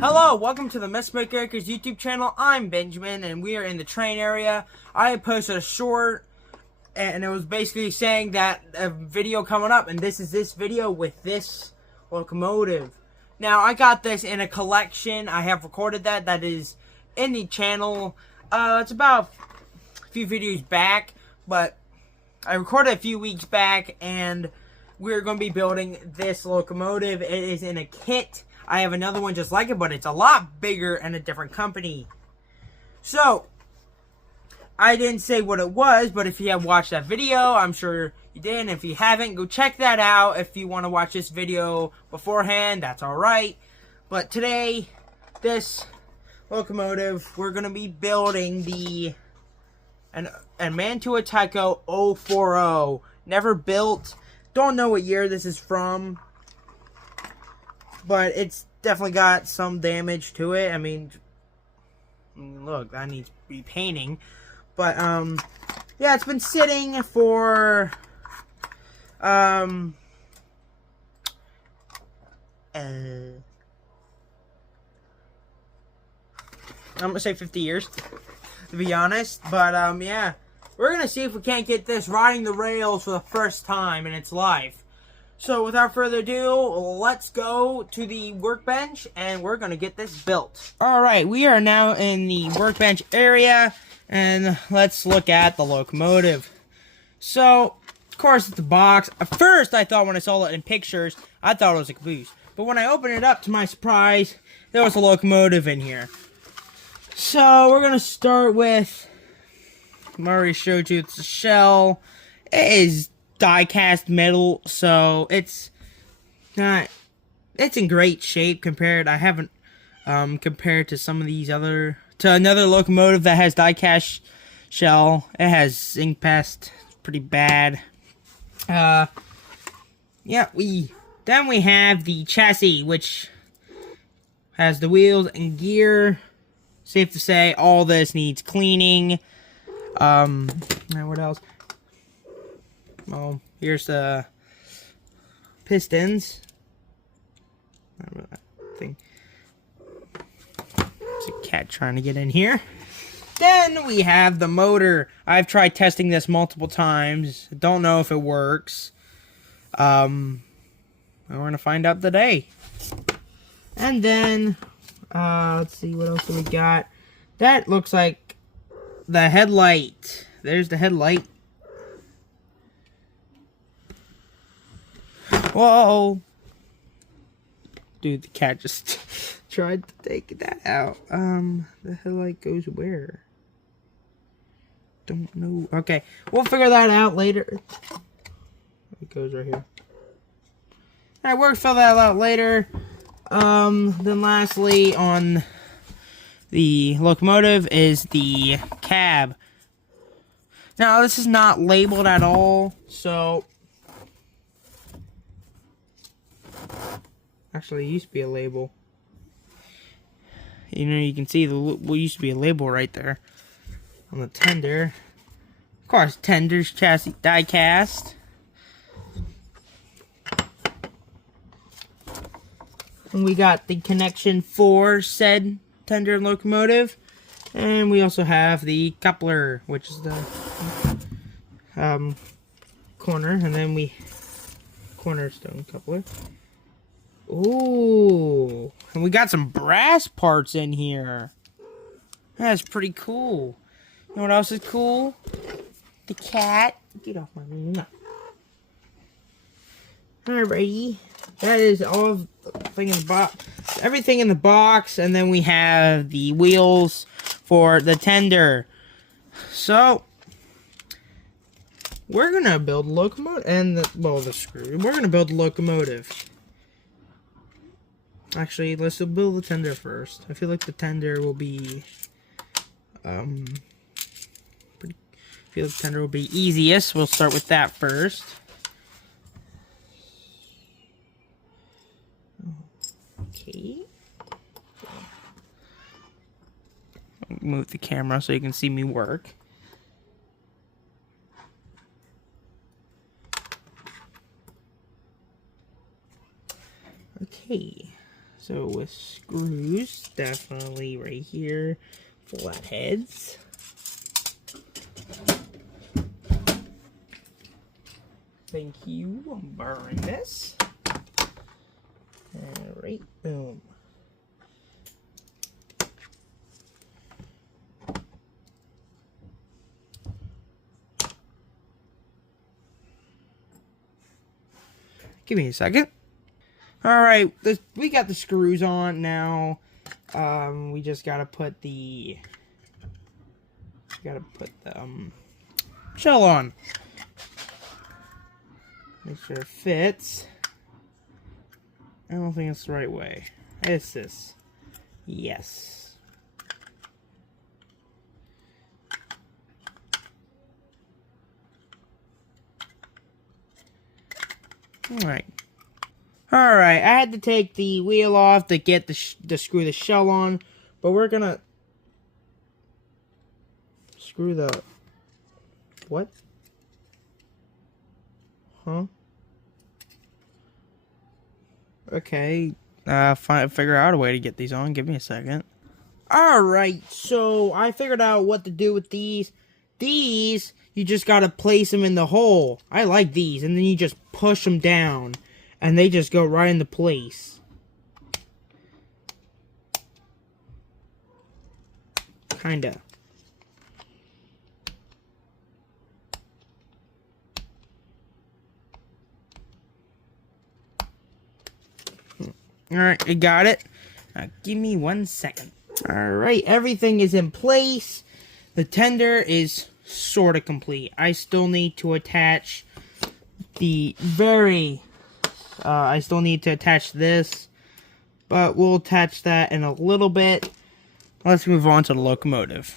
Hello, welcome to the Messmaker Acres YouTube channel. I'm Benjamin, and we are in the train area. I posted a short, and it was basically saying that a video coming up, and this is this video with this locomotive. Now, I got this in a collection. I have recorded that is in the channel. It's about a few videos back, but I recorded a few weeks back, and we're going to be building this locomotive. It is in a kit. I have another one just like it, but it's a lot bigger and a different company. So, I didn't say what it was, but if you have watched that video, I'm sure you did. And if you haven't, go check that out. If you want to watch this video beforehand, that's alright. But today, this locomotive, we're going to be building the Mantua Tyco 040. Never built. Don't know what year this is from, but it's definitely got some damage to it. I mean, look, that needs repainting. But, yeah, it's been sitting for, I'm going to say 50 years, to be honest. But, yeah, we're going to see if we can't get this riding the rails for the first time in its life. So, without further ado, let's go to the workbench, and we're going to get this built. Alright, we are now in the workbench area, and let's look at the locomotive. So, of course, it's a box. At first, I thought when I saw it in pictures, I thought it was a caboose. But when I opened it up, to my surprise, there was a locomotive in here. So, we're going to start with, I already showed you, it's a shell. It is die-cast metal, so it's in great shape compared. I haven't compared to some of these to another locomotive that has die-cast shell. It has zinc pest, pretty bad. Yeah, then we have the chassis, which has the wheels and gear. Safe to say, all this needs cleaning. Now what else? Oh, here's the pistons. I don't know that thing. There's a cat trying to get in here. Then we have the motor. I've tried testing this multiple times. Don't know if it works. We're gonna find out today. And then, let's see, what else do we got? That looks like the headlight. There's the headlight. Whoa! Dude, the cat just tried to take that out. The headlight goes where? Don't know. Okay, we'll figure that out later. It goes right here. Alright, we'll fill that out later. Then lastly, on the locomotive is the cab. Now, this is not labeled at all, so actually, it used to be a label. You know, you can see what used to be a label right there on the tender. Of course, tender's chassis die cast. And we got the connection for said tender locomotive. And we also have the coupler, which is the corner. And then cornerstone coupler. Ooh, and we got some brass parts in here. That's pretty cool. You know what else is cool? The cat. Get off my lap. Alrighty. That is all thing in the box. Everything in the box, and then we have the wheels for the tender. So, we're gonna build a locomotive and the screw. We're gonna build a locomotive. Actually, let's build the tender first. I feel like the tender will be, I feel like the tender will be easiest. We'll start with that first. Okay. Move the camera so you can see me work. Okay, so with screws, definitely right here, flat heads. Thank you, I'm borrowing this. Alright, boom. Give me a second. Alright, we got the screws on now. We just gotta put the shell on. Make sure it fits. I don't think it's the right way. It's this. Yes. Alright. Alright, I had to take the wheel off to get to screw the shell on, but we're gonna screw the... What? Huh? Okay, figure out a way to get these on. Give me a second. Alright, so I figured out what to do with these. These, you just gotta place them in the hole. I like these, and then you just push them down, and they just go right into place. Kinda. Alright, I got it. Now, give me 1 second. Alright, everything is in place. The tender is sort of complete. I still need to attach the I still need to attach this, but we'll attach that in a little bit. Let's move on to the locomotive.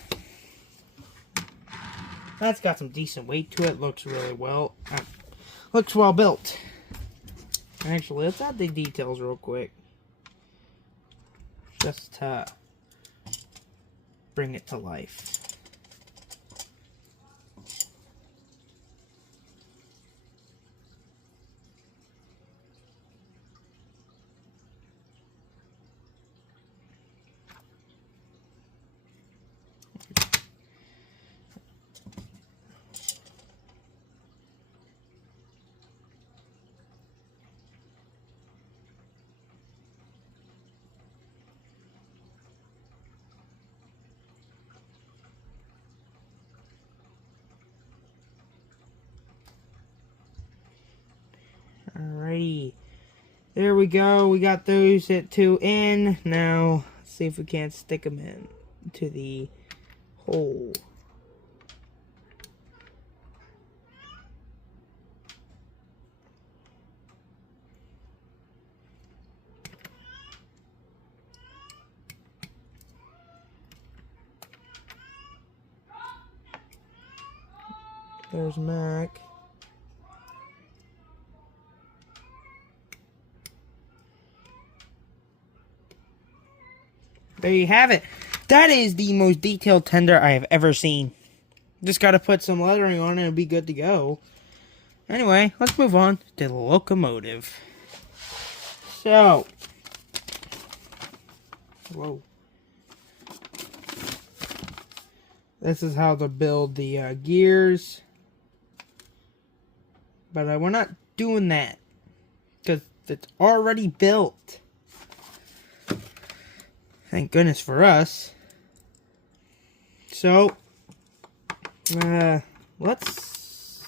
That's got some decent weight to it. Looks really well. Looks well built. Actually, let's add the details real quick. Just to bring it to life. Alrighty, there we go. We got those at 2 in. Now, let's see if we can't stick them in to the hole. There's Mac. There you have it. That is the most detailed tender I have ever seen. Just got to put some lettering on it and it'll be good to go. Anyway, let's move on to the locomotive. So, whoa. This is how to build the gears. But we're not doing that because it's already built. Thank goodness for us. So, let's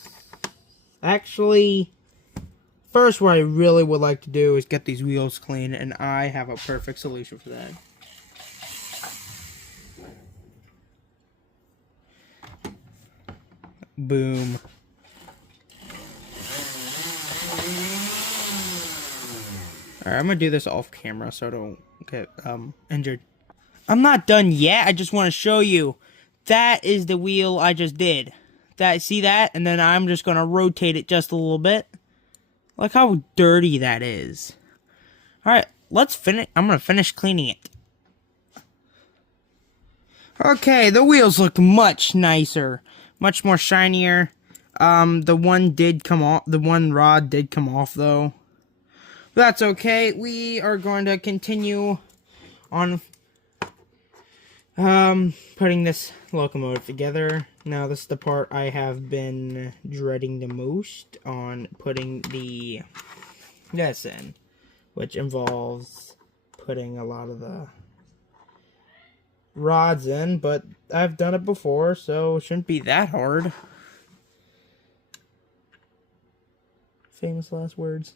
actually, first what I really would like to do is get these wheels clean, and I have a perfect solution for that. Boom. Alright, I'm gonna do this off camera so I don't get injured. I'm not done yet. I just want to show you. That is the wheel I just did. See that? And then I'm just gonna rotate it just a little bit. Look how dirty that is. Alright, let's finish. I'm gonna finish cleaning it. Okay, the wheels look much nicer. Much more shinier. The one did come off. The one rod did come off though. That's okay. We are going to continue on putting this locomotive together. Now, this is the part I have been dreading the most on putting this in, which involves putting a lot of the rods in, but I've done it before, so it shouldn't be that hard. Famous last words.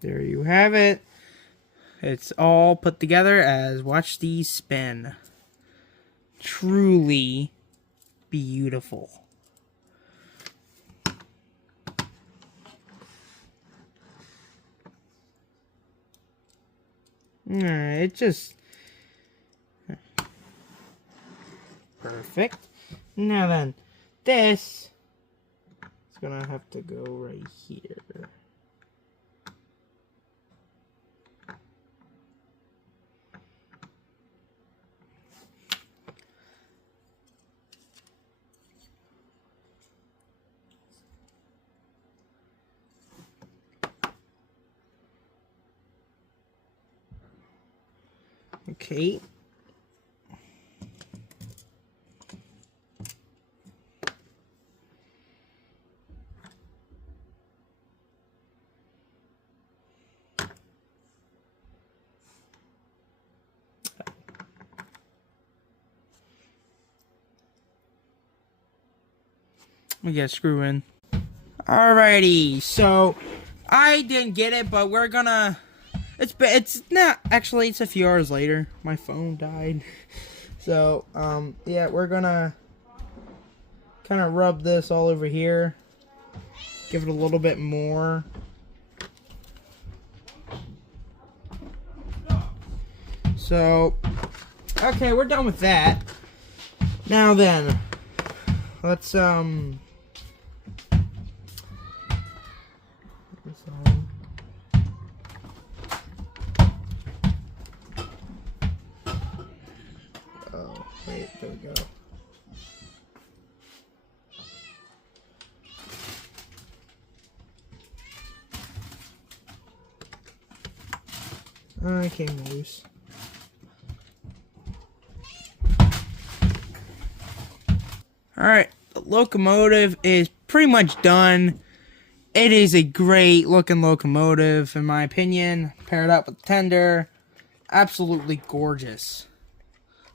There you have it. It's all put together as watch these spin. Truly beautiful. It just perfect. Now then, this is gonna have to go right here. Okay. We got screw in. Alrighty, so I didn't get it, but we're gonna. It's not actually. It's a few hours later. My phone died, so yeah, we're gonna kind of rub this all over here. Give it a little bit more. So, okay, we're done with that. Now then, let's oh, wait, there we go. I came loose. Alright, the locomotive is pretty much done. It is a great looking locomotive, in my opinion. Paired up with tender. Absolutely gorgeous.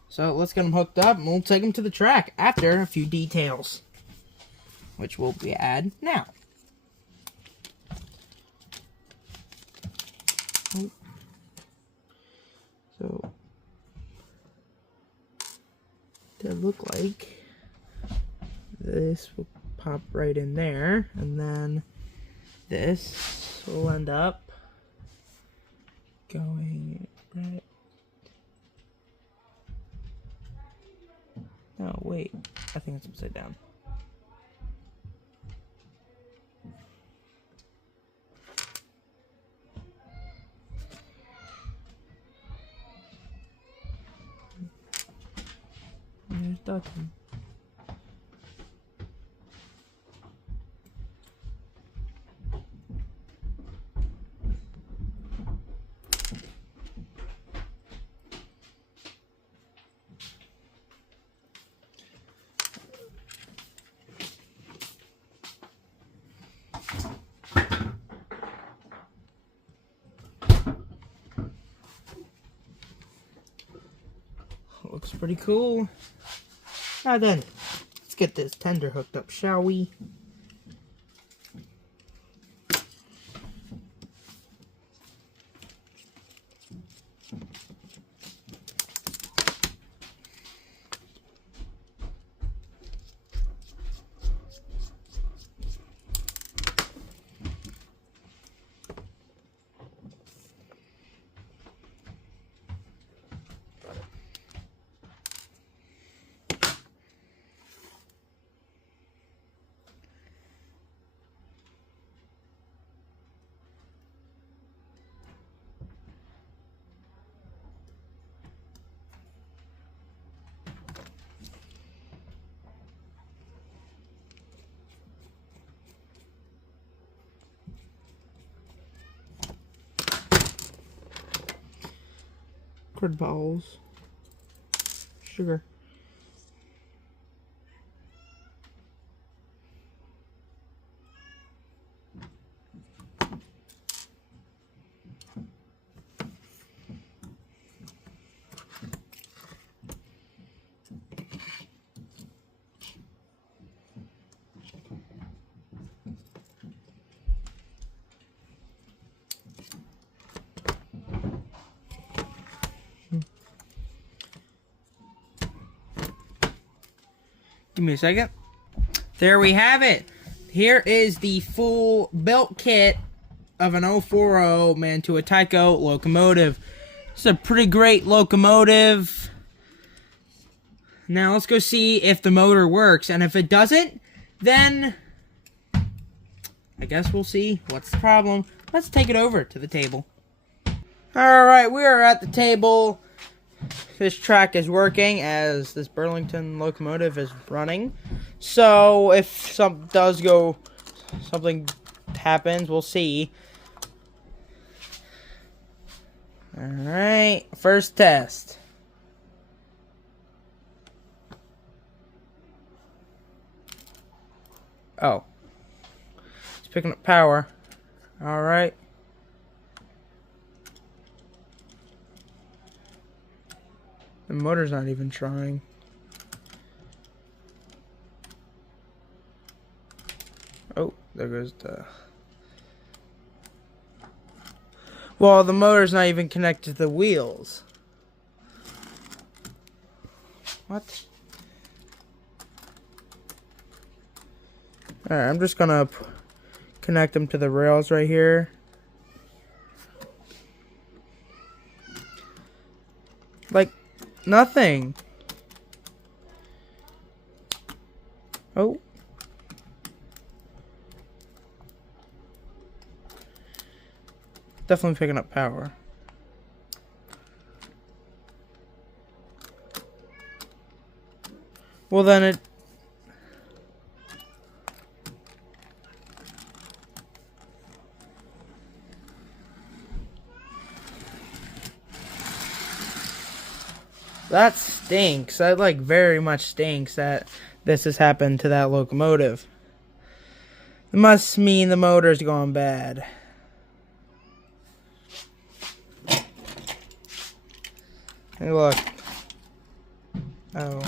So let's get them hooked up and we'll take them to the track after a few details, which will be add now. So that look like this will pop right in there, and then this will end up going right. No, wait, I think it's upside down. There's ducking. pretty cool. Now then, let's get this tender hooked up, shall we? Cord balls. Sugar. Give me a second. There we have it. Here is the full built kit of an 040 Mantua Tyco locomotive. It's a pretty great locomotive. Now let's go see if the motor works. And if it doesn't, then I guess we'll see what's the problem. Let's take it over to the table. Alright, we are at the table. This track is working as this Burlington locomotive is running. So if something happens, we'll see. Alright, first test. Oh. It's picking up power. Alright. The motor's not even trying. Oh, there goes the... Well, the motor's not even connected to the wheels. What? Alright, I'm just gonna connect them to the rails right here. Like... nothing. Oh. Definitely picking up power. Well then it... That stinks. That, like, very much stinks that this has happened to that locomotive. It must mean the motor's gone bad. Hey, look. Oh.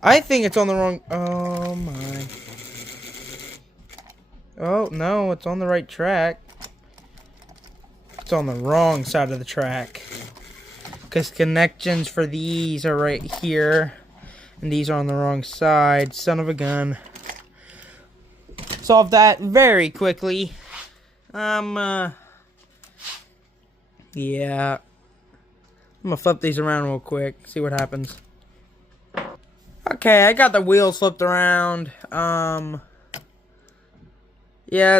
I think it's on the wrong... Oh, my. Oh, no, it's on the right track. It's on the wrong side of the track. Because connections for these are right here. And these are on the wrong side. Son of a gun. Solved that very quickly. Yeah. I'm gonna flip these around real quick. See what happens. Okay, I got the wheels flipped around. Yeah,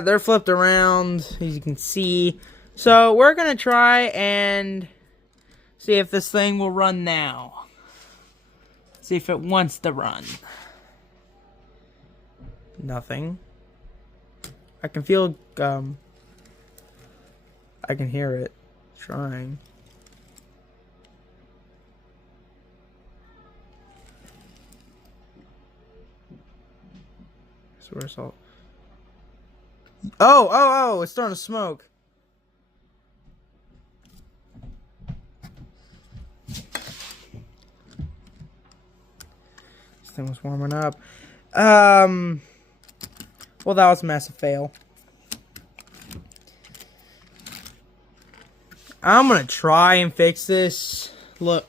they're flipped around, as you can see. So, we're gonna try and... see if this thing will run now. See if it wants to run. Nothing. I can feel, I can hear it trying. So where's all... Oh, it's starting to smoke. thing was warming up. Well, that was a massive fail. I'm gonna try and fix this.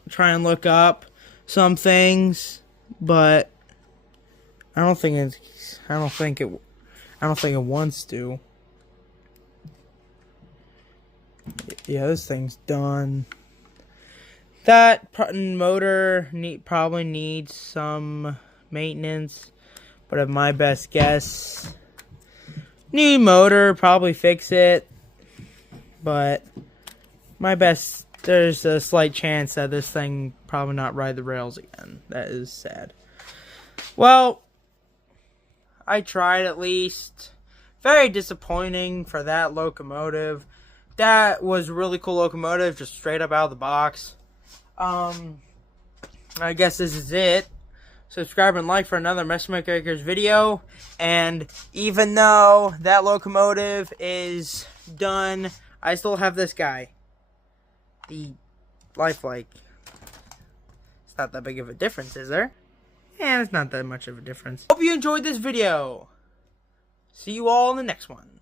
Try and look up some things, but I don't think it wants to. Yeah, this thing's done. That motor probably needs some maintenance, but at my best guess, new motor, probably fix it. But my best, there's a slight chance that this thing probably not ride the rails again. That is sad. Well, I tried at least. Very disappointing for that locomotive. That was a really cool locomotive, just straight up out of the box. I guess this is it. Subscribe and like for another Messmaker's video. And even though that locomotive is done, I still have this guy. The lifelike. It's not that big of a difference, is there? Yeah, it's not that much of a difference. Hope you enjoyed this video. See you all in the next one.